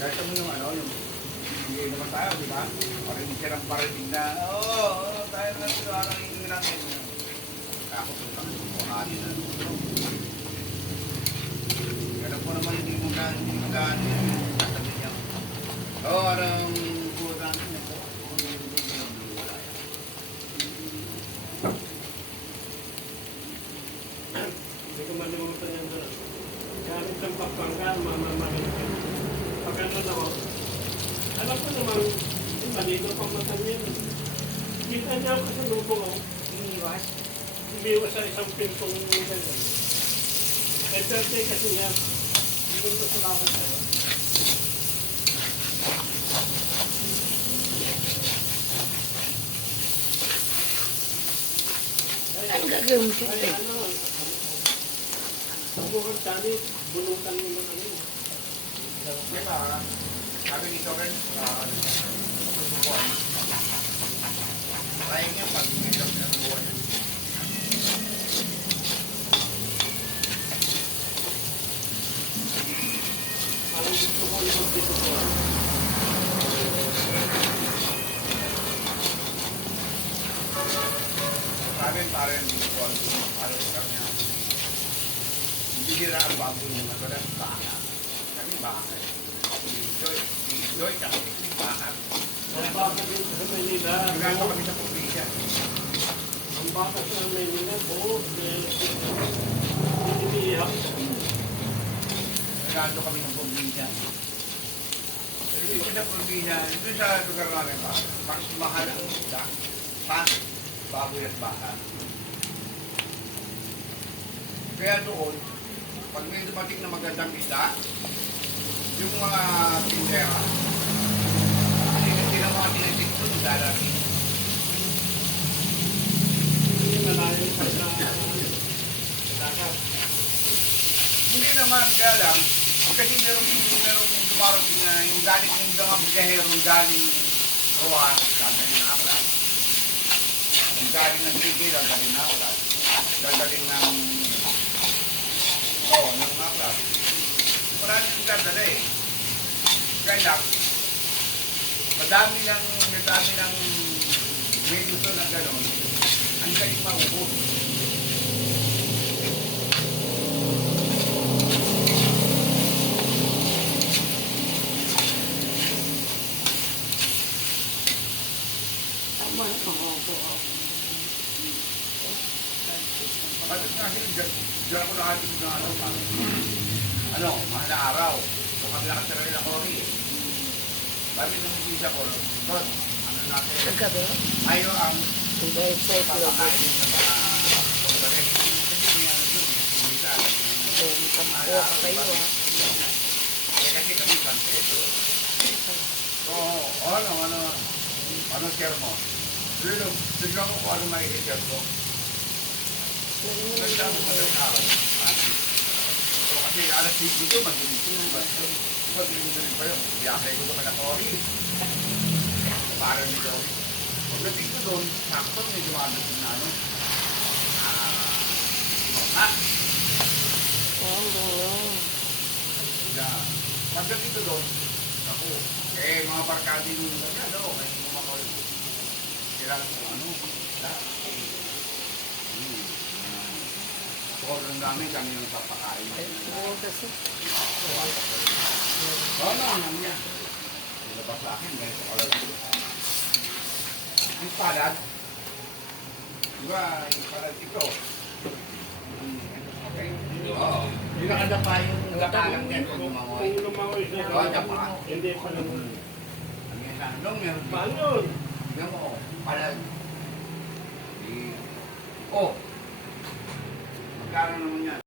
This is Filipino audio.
Kahit mo yung ano, yung bigay naman tayo, di ba? Parinig siya ng parinig na, oh, oh, tayo na sila ang hingin natin. Ako po lang, buhanin na. Alam ko naman hindi mo na, hindi mo na, sabi niya. Oo, oh, anong buwan niya po? Hindi ko malimutan yan doon. Gamit ng papangka, mamamahin ka. Pag ano na ako, alam ko naman, yung malino pang mata niya. Kita niya ako sa lubong ako. Iniwas. Umiwas sa isang pintong ganyan. Eh, birthday kasi niya. Hindi ko na ako sa'yo. Ang gagawin mo siya. Ay, ano, subukan tali, bulutan mo ng ano. May ba? Sabi dito rin, ah, susubuan. Sayang yan pag hindi ka sinusubuan yan. Parang gusto ko yung dito ko. Sa amin, parang hindi ko alam kung parang kami ang hindi nila ang baboy mo na pala baka. Kami baka. Si Joy, si Joy, tsaka si baka. Ang baka din sa Manila, Nagano kami sa probinsya. ang baka sa Manila, buo, eh, iniiyak. Nagano kami ng probinsya. Dito sa probinsya, dito sa lugar namin ba, mas mahal ang isda. Pa, baboy at baka. Kaya doon, pag may dumating na magandang isda, yung mga tindera, hindi hindi na mga tinitik doon. Hindi malayo pa sa dagat. Hindi naman, kaya kasi merong, merong dumarating na yung galing yung mga bigaherong galing Rohan, gagaling na aklat. Yung galing ng Sige, gagaling na aklat. Gagaling ng oh, ng aklat. Marami yung gagala eh. Kaya lang, madami ng, madami ng may gusto na gano'n, ang galing oo. Bakit nga hindi dyan, ako nakatingin ng ano, parang, ano, mahal na araw. Kung kami nakatira ako rin. Sabi ng visa ko, Ron, ano natin, Kagabi. tayo ang Hindi, sa papakain sa mga pagbalit. Kasi may ano dun, eh, visa. Kampuha ka kayo ah. Eh kasi kami panteto. Oo, oh, ano, ano, ano share mo? Dito, tignan mo kung ano may share ko. Nagdamo ka ng araw. Kasi alas 5 ito, madilim ito. Madilim na rin pa yun. Biyakay ko naman ako rin. Parang ni Joey. Pagdating ko doon, sakto may dumagat na ano. Ah, mga. Oo. Na, pagdating ko doon, ako, eh, mga barkadi nung ano, kaya mga makol. Kailangan ko ano, lahat. Hmm. Order namin kami yung papakain. Oo, kasi. Oo, no, ano niya. Nilabas sa akin, ganito ko lang. Ang palad, di ba, yung palad ito. Hmm, Okay. Oo. Yung nakadapa yung nakalang yan kung Kung lumangoy. lumangoy siya, Oo, dapa. hindi pa naman. Ang isa, nung meron. Paano? Tignan mo, palad. Oh, magkano naman yan?